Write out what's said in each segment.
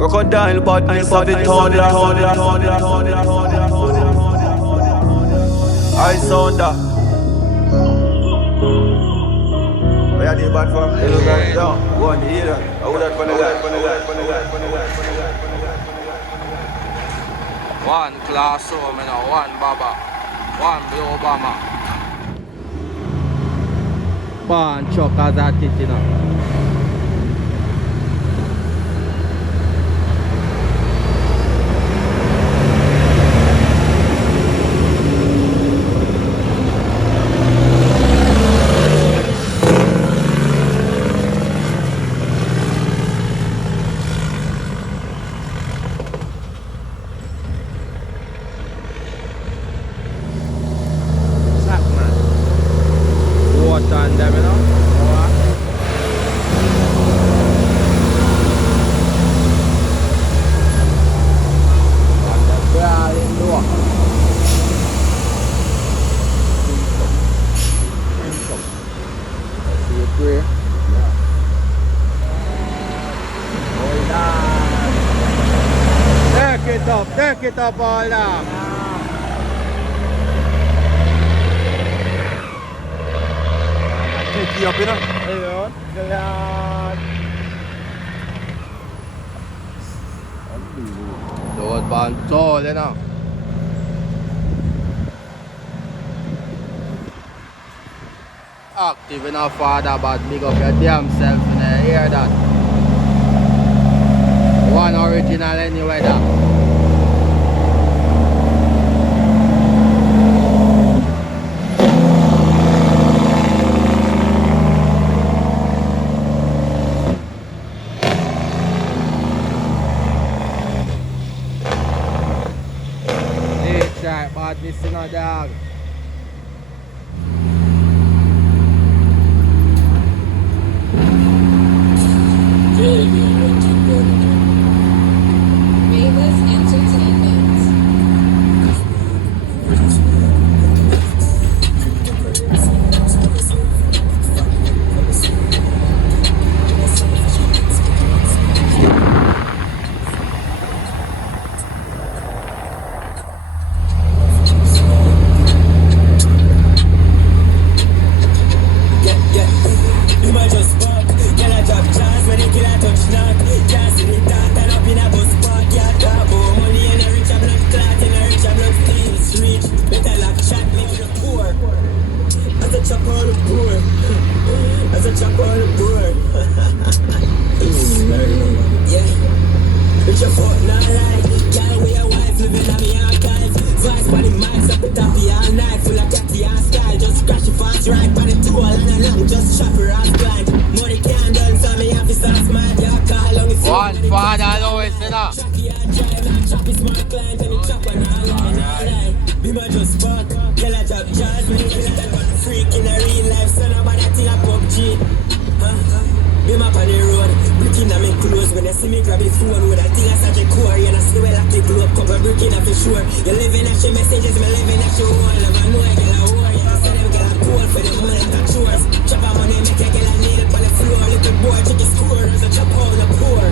Crocodile badness of the thunder. I sound that. Where are the bad from? Yo, go on, hear that. I would have funny guy. One class home, you know, one Baba, one Blue Obama. One chuck as that it, you know. Take it up all down. Take you up, you know? Ayun, galan. Load bantol, you know. Active in our father, but big up your damn self in there. Hear that? One original anyway, that. Badness in a dog. Mavis Entertainment. One father always say that. Be my just fuck, girl I drop jazz, when you feel like a freak in a real life, son of a that thing a PUBG. Be my on the road, bricking on me clothes, when you see me grab his phone with a thing I such a core, and I see well like the globe, couple bricking up for sure. You living at your messages, me living at your wall, never know I get a war, you say them get a cold for them money that chores. Chop a money, make a get a nail on the floor, little boy, check your score, as a chop on the poor.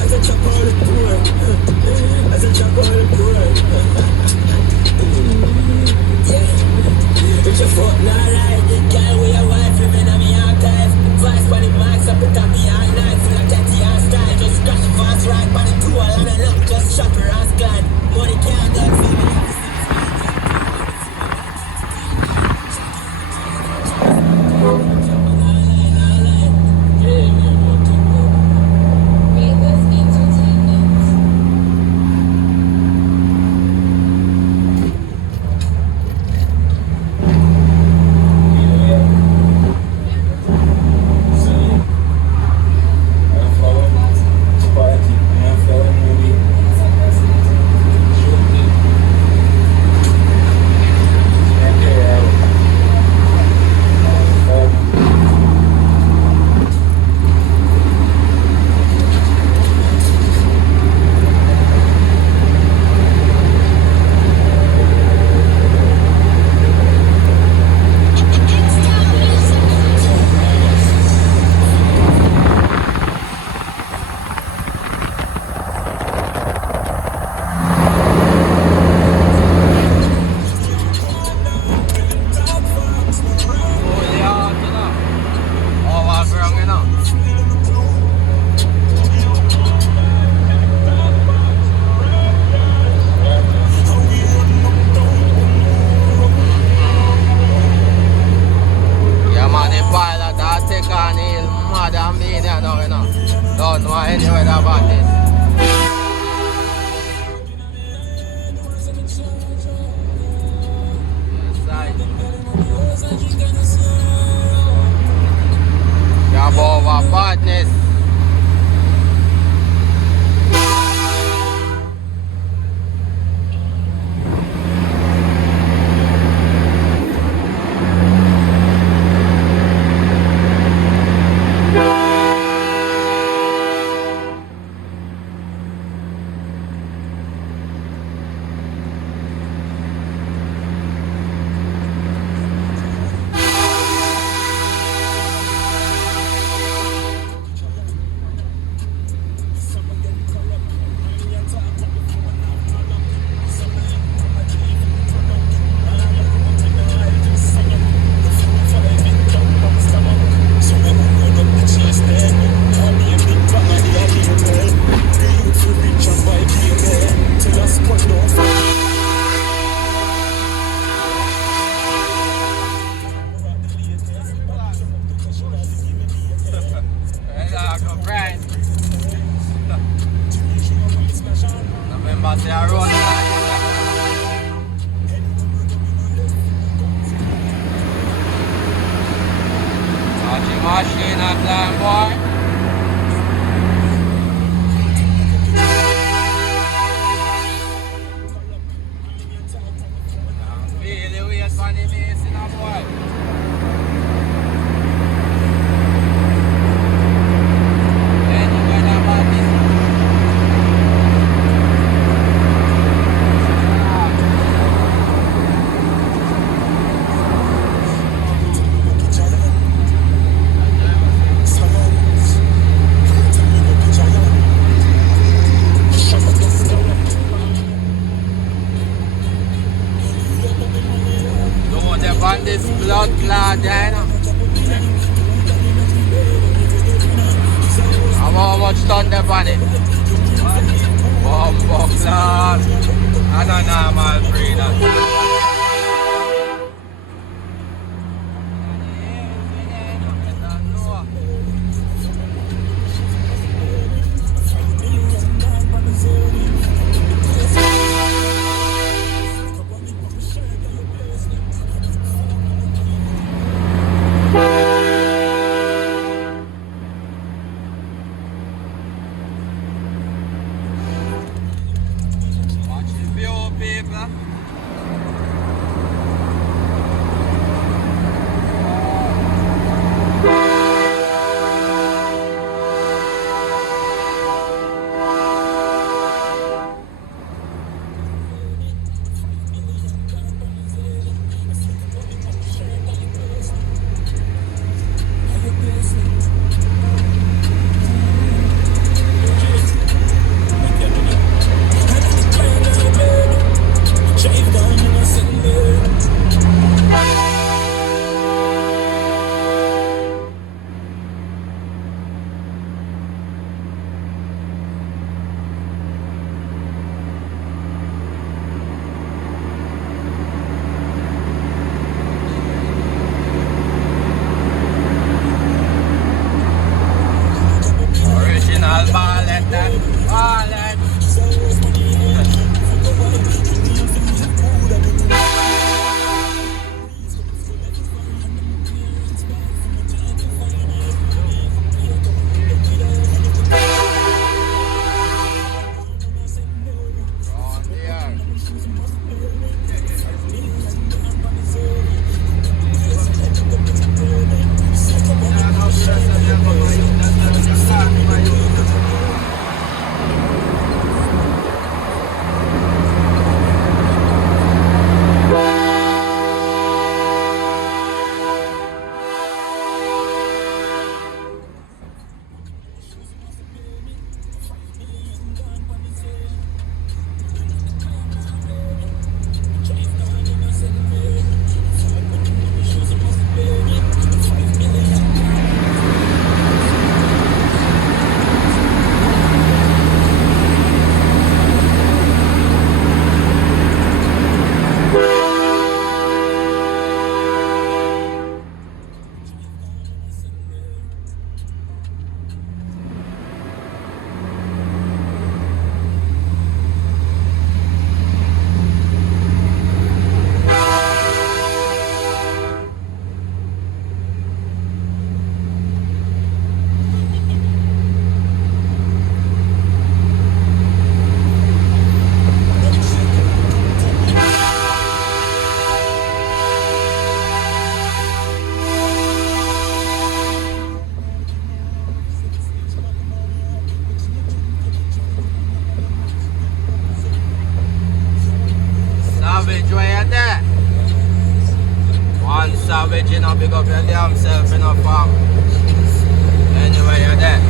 As a chop on the poor, as a chop on the poor. Put your foot not right, girl with your wife living on me archive. Vice by the max up it on the eye knife, full of tatty and style. Just crash the fast ride by the tool and I look just shop her ass glad. Money can't dance for me. in here now, you know. Don't know anywhere about this. Jump over badness. Machine up there, boy. Feel the weight on the base, you know, boy. Anywhere about this. On this blood clot, you know. How much done there on it? Bumbo clot. And a normal breeder. People. Savage, where you there? One Savage, you know, big up your damn self, you know, fam. Anyway, you're there.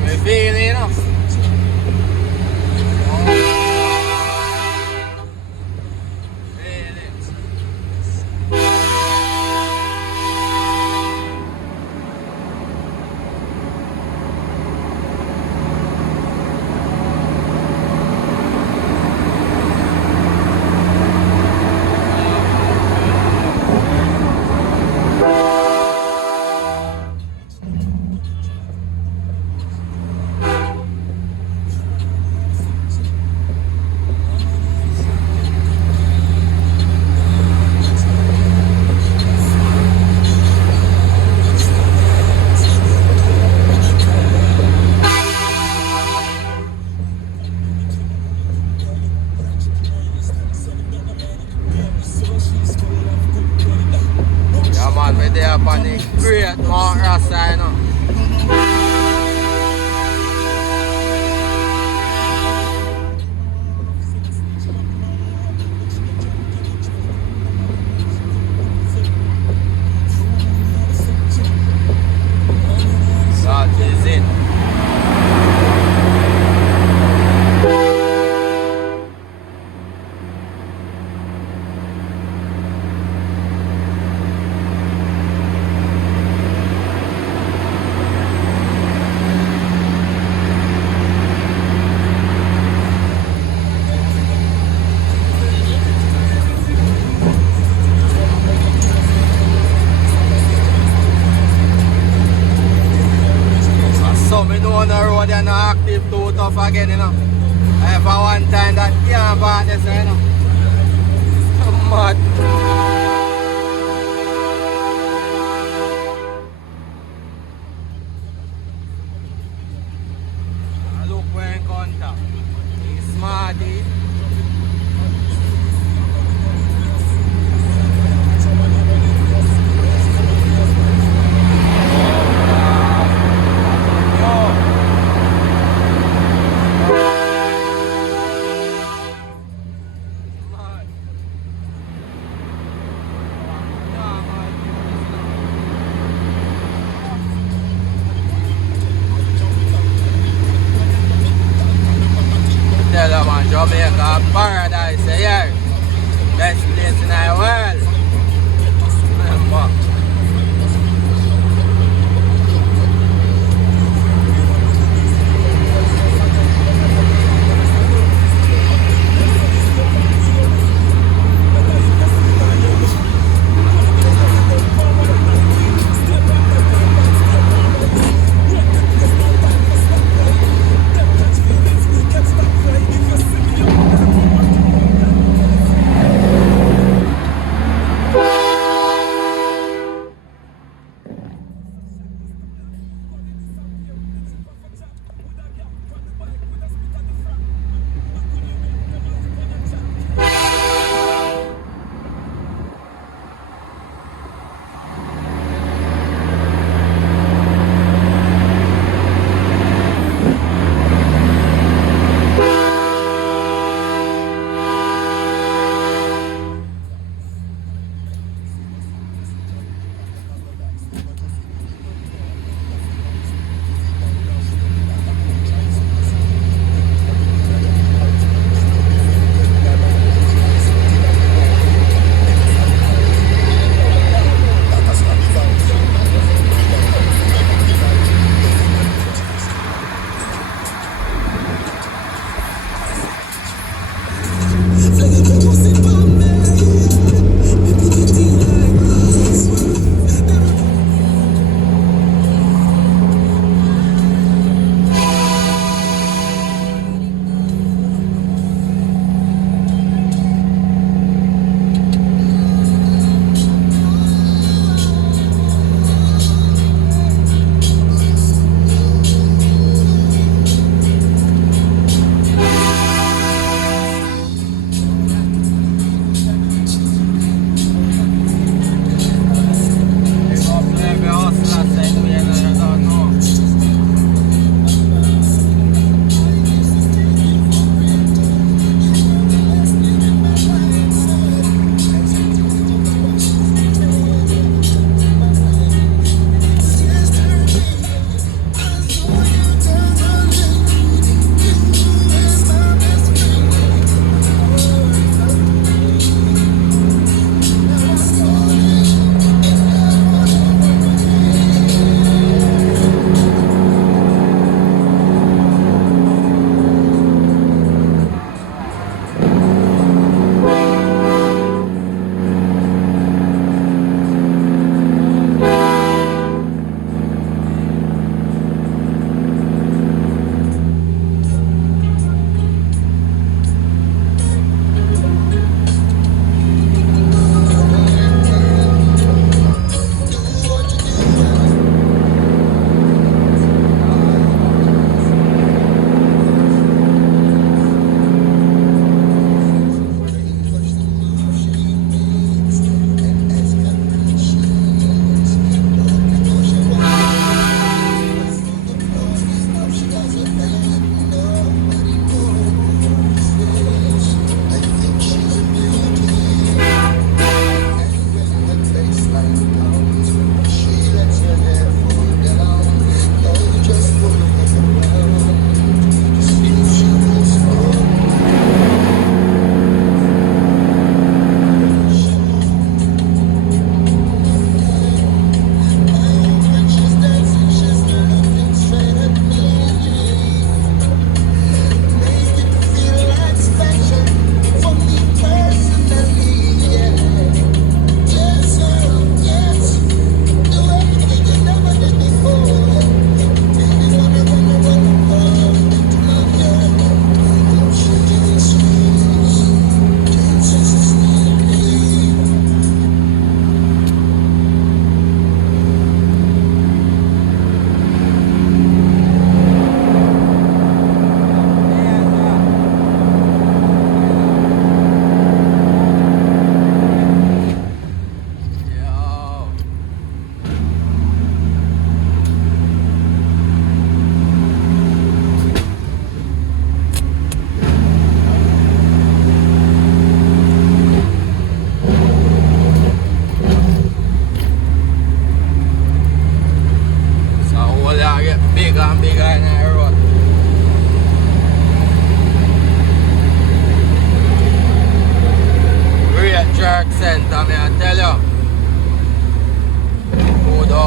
Me feeling, you know. We there upon the great Mount Rasta, you know. That is it. So me know on the road they're not active too tough again, you know. I have one time that can't buy this, you know. Mad. Look where in contact. He's smarty. Tell them man, Jamaica paradise here. Best place in the world. Remember.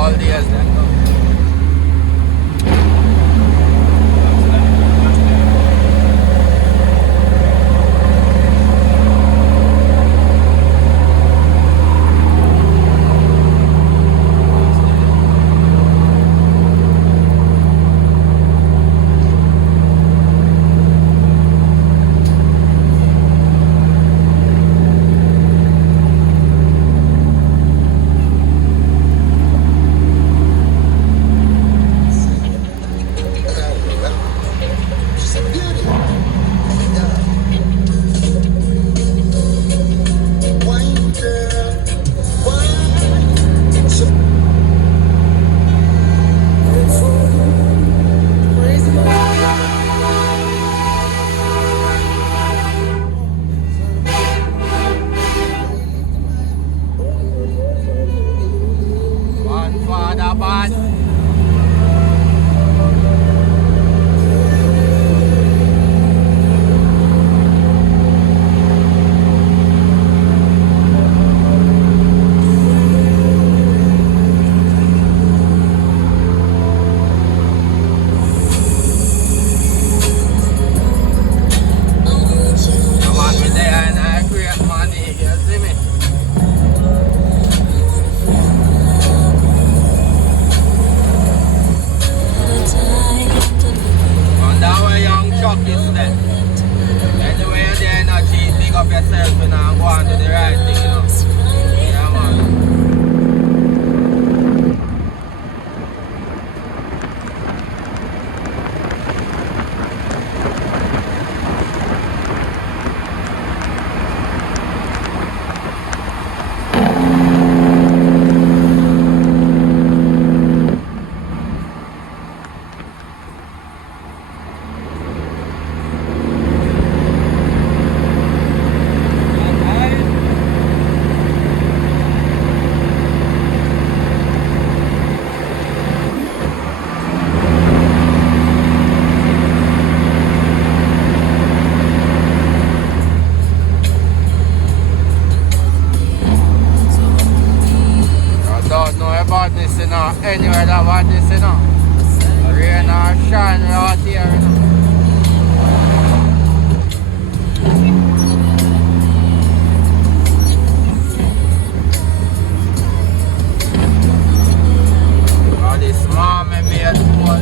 all days then. One father bad. The man with the hand I create money, you see me? And that way young Chuck is there. Anyway you're there not cheat, pick up yourself and go on to the right thing, you know. Yeah man. Don't know about this, you know, anywhere about this, you know. Rain or shine out here, you know. All this mom and me at school.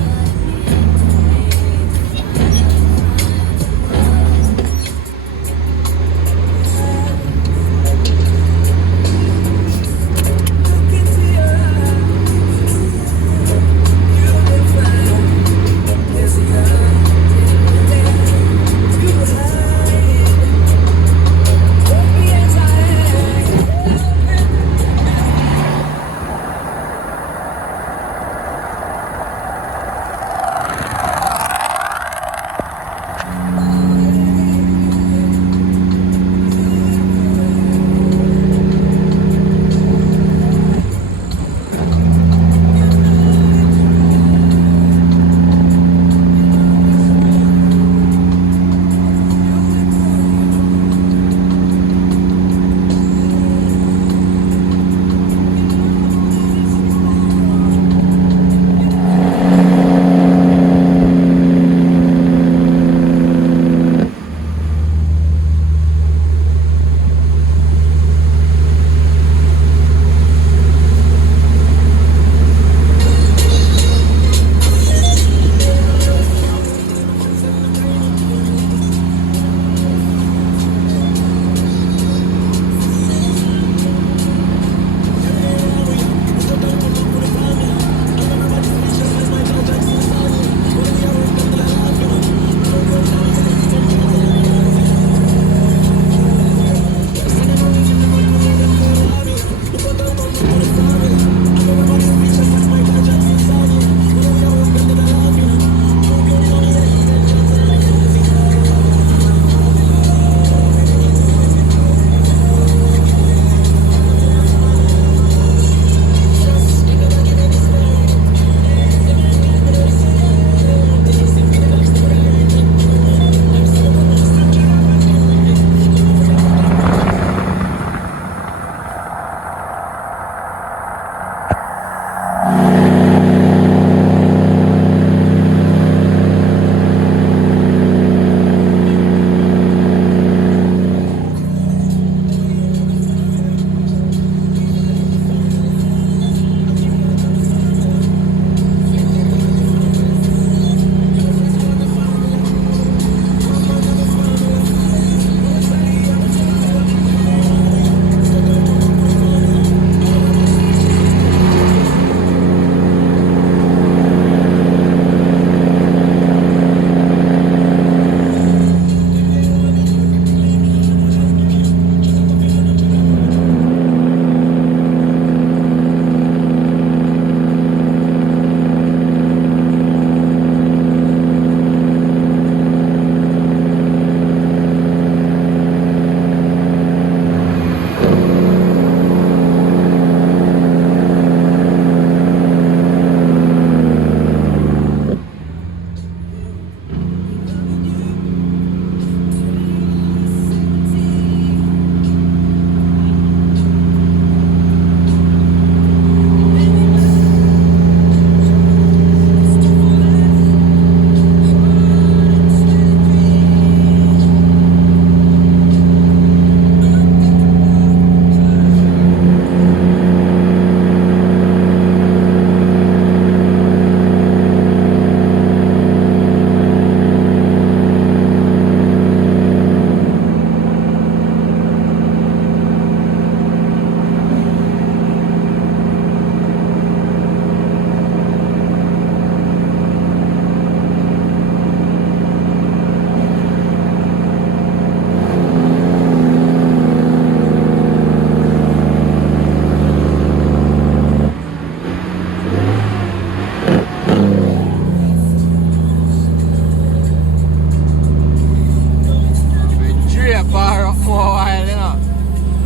more while, you know.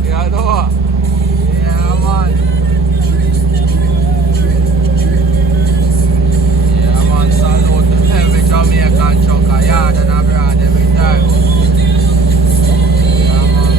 Yeah, no. Yeah, man. Yeah, man. Salute to every Jamaican trucker, yard and abroad every time. Yeah, man.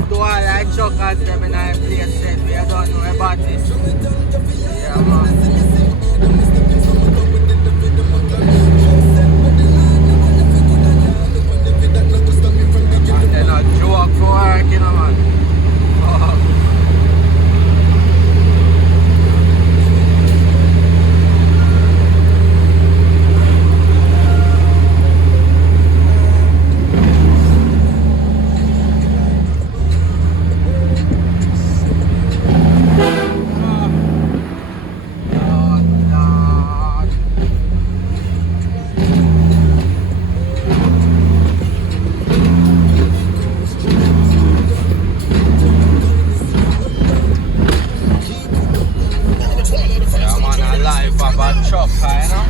up to all like chuckers them in our place said we don't know about this. Yeah man. And then a joke for work, you know man. Oh. Chop, you know?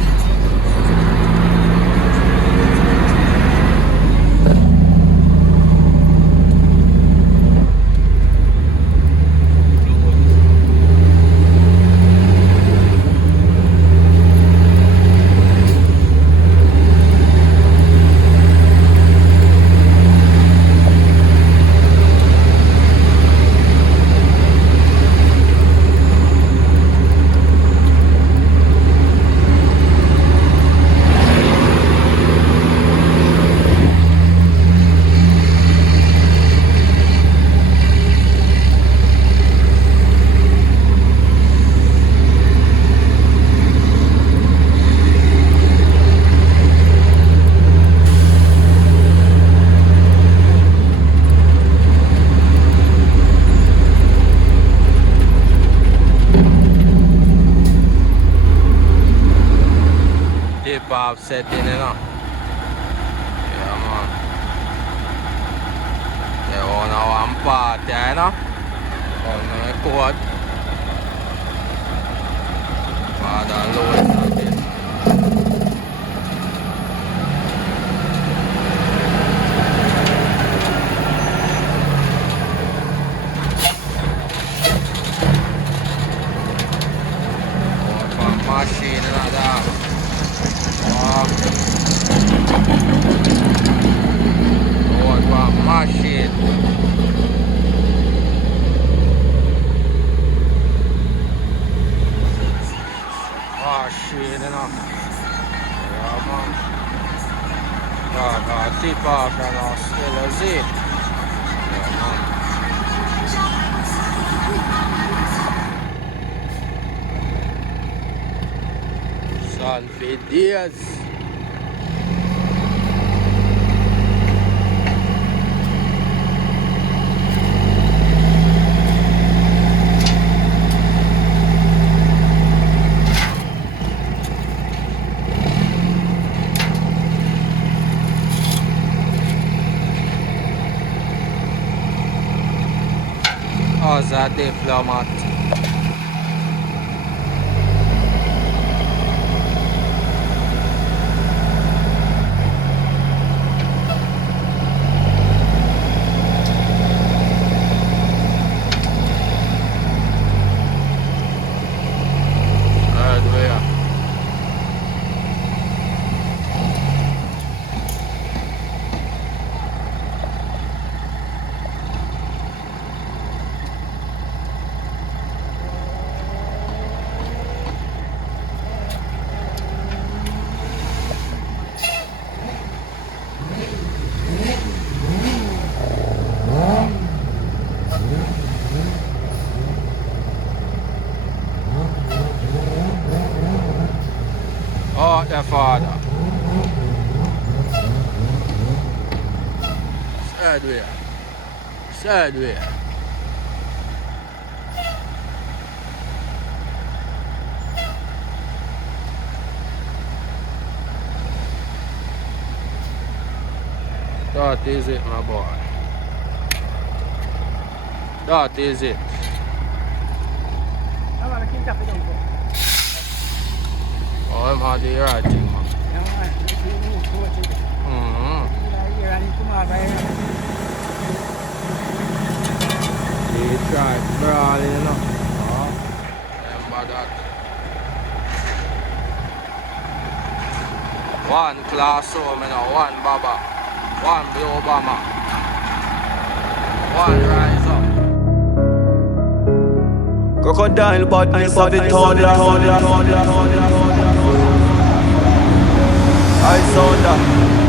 Bob setting it up. Yeah man. They own one part, you know? On the record. Father load something. From machine and all that. What one machine. Machine, you know. Yeah, man. Tip off and I'll still a zip. Yeah, man. Salfidias. How's that diplomat? Oh, their father. Sad way. Sad way. That is it, my boy. That is it. Oh, I'm out the right thing, man. They tried brawling, you know. Oh, remember that. One class home, you know, one baba, one blue Obama. One rise up. Crocodile, but inside the thunder. I saw that.